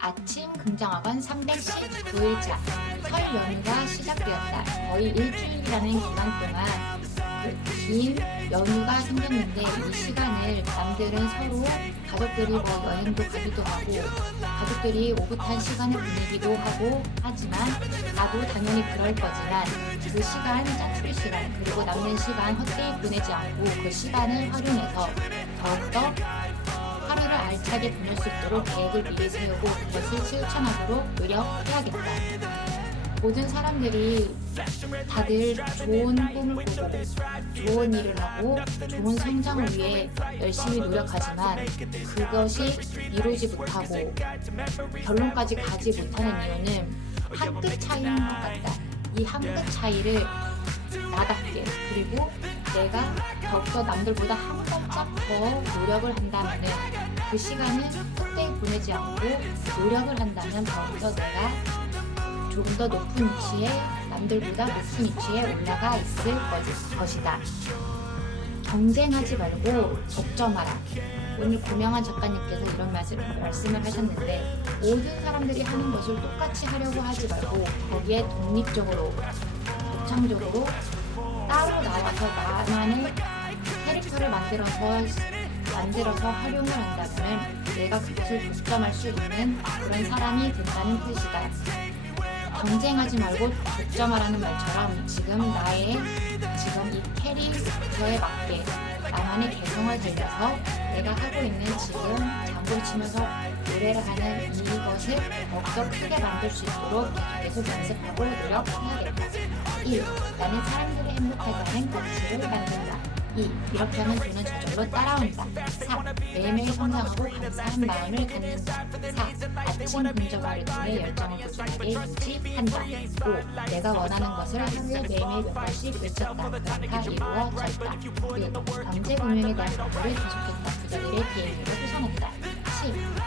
아침 긍정학원 319일차 설 연휴가 시작되었다. 거의 일주일이라는 기간 동안 그긴 연휴가 생겼는데 이 시간을 남들은 서로 가족들이 뭐 여행도 가기도 하고 가족들이 오붓한 시간을 보내기도 하고 하지만 나도 당연히 그럴 거지만 그 시간 짜투리 시간 그리고 남는 시간 헛되이 보내지 않고 그 시간을 활용해서 더욱더 알차게 보낼 수 있도록 계획을 미리 세우고 그것을 실천하도록 노력해야겠다. 모든 사람들이 다들 좋은 꿈을 꾸고 좋은 일을 하고 좋은 성장을 위해 열심히 노력하지만 그것이 이루지 못하고 결론까지 가지 못하는 이유는 한 끗 차이인 것 같다. 이 한 끗 차이를 나답게 그리고 내가 더욱더 남들보다 한 발짝 더 노력을 한다면은 그 시간을 헛되이 보내지 않고 노력을 한다면 더욱더 내가 조금 더 높은 위치에 남들보다 높은 위치에 올라가 있을 것이다. 경쟁하지 말고 독점하라. 오늘 고명한 작가님께서 이런 말씀, 말씀을 하셨는데 모든 사람들이 하는 것을 똑같이 하려고 하지 말고 거기에 독립적으로 독창적으로 따로 나와서 나만의 캐릭터를 만들어서 만들어서 활용을 한다면 내가 그것을 독점할 수 있는 그런 사람이 된다는 뜻이다. 경쟁하지 말고 독점하라는 말처럼 지금 나의 지금 이 캐릭터에 맞게 나만의 개성을 살려서 내가 하고 있는 지금 장구를 치면서 노래를 하는 이것을 더욱더 크게 만들 수 있도록 계속 연습하고 노력해야겠다. 1. 나는 사람들이 하는 가치를 만든다. 2. 이렇게 하면 돈은 저절로 따라온다. 4. 매일매일 성장하고 감사한 마음을 갖는다. 4. 아침 근저화를 통해 열정을 꾸준하게 유지한다. 5. 내가 원하는 것을 하루에 매일매일 몇 번씩 외쳤다. 그러다 이루어졌다. 6. 경제 금융에 대한 공부를 계속했다. 부자들의 비행기를 훼손했다.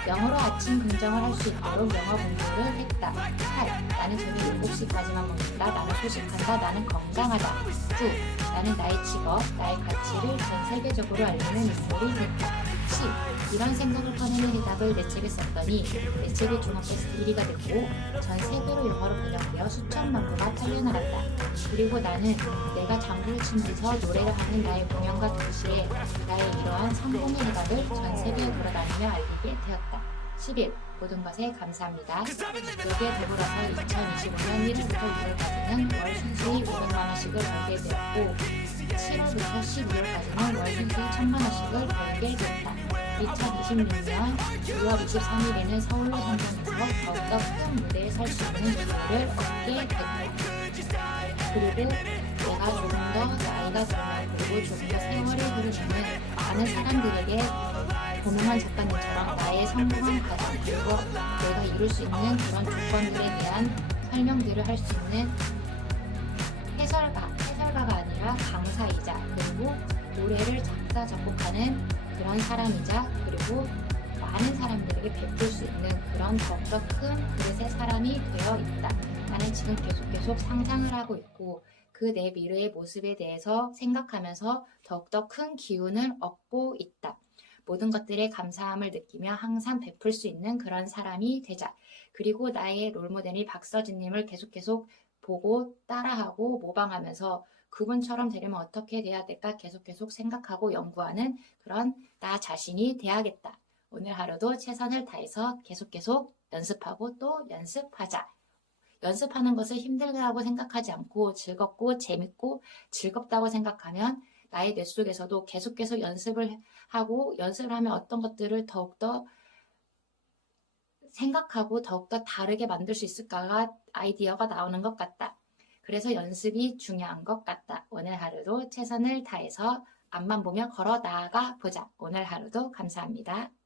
10. 영어로 아침 긍정을 할 수 있도록 영어 공부를 했다. 8. 나는 저녁 7시까지만 먹는다. 나는 소식한다. 나는 건강하다. 9. 나는 나의 직업, 나의 가치를 전 세계적으로 알리는 인물이 됐다. 10. 이런 생각을 꺼내는 해답을 내 책에 썼더니 내 책이 종합 베스트 1위가 됐고 전 세계로 영어로 번역되어 수천만 부가 팔려나갔다. 그리고 나는 내가 장구를 치면서 노래를 하는 나의 공연과 동시에 나의 이러한 성공의 해답을 전 세계에 돌아다니며 알리게 되었다. 11. 모든 것에 감사합니다. 여기에 더불어서 2025년 1월부터 6월까지는 월 순수익 500만 원씩을 벌게 되었고 7월부터 12월까지는 월 순수익 1000만 원씩을 벌게 되었다. 2026년 6월 23일에는 서울로 선정해서 더욱더 큰 무대에 설 수 있는 기회를 얻게 됐다. 그리고 내가 조금 더 나이가 들면 그리고 조금 더 세월이 흐르면 많은 사람들에게 고명한 작가님처럼 나의 성공한 과정 그리고 내가 이룰 수 있는 그런 조건들에 대한 설명들을 할 수 있는 그리고 노래를 작사, 작곡하는 그런 사람이자 그리고 많은 사람들에게 베풀 수 있는 그런 더욱더 큰 그릇의 사람이 되어 있다. 나는 지금 계속 계속 상상을 하고 있고 그 내 미래의 모습에 대해서 생각하면서 더욱더 큰 기운을 얻고 있다. 모든 것들에 감사함을 느끼며 항상 베풀 수 있는 그런 사람이 되자. 그리고 나의 롤모델이 박서진님을 계속 계속 보고 따라하고 모방하면서 그분처럼 되려면 어떻게 돼야 될까 계속 계속 생각하고 연구하는 그런 나 자신이 돼야겠다. 오늘 하루도 최선을 다해서 계속 계속 연습하고 또 연습하자. 연습하는 것을 힘들다고 생각하지 않고 즐겁고 재밌고 즐겁다고 생각하면 나의 뇌 속에서도 계속 계속 연습을 하고 연습을 하면 어떤 것들을 더욱더 생각하고 더욱더 다르게 만들 수 있을까가 아이디어가 나오는 것 같다. 그래서 연습이 중요한 것 같다. 오늘 하루도 최선을 다해서 앞만 보며 걸어 나아가 보자. 오늘 하루도 감사합니다.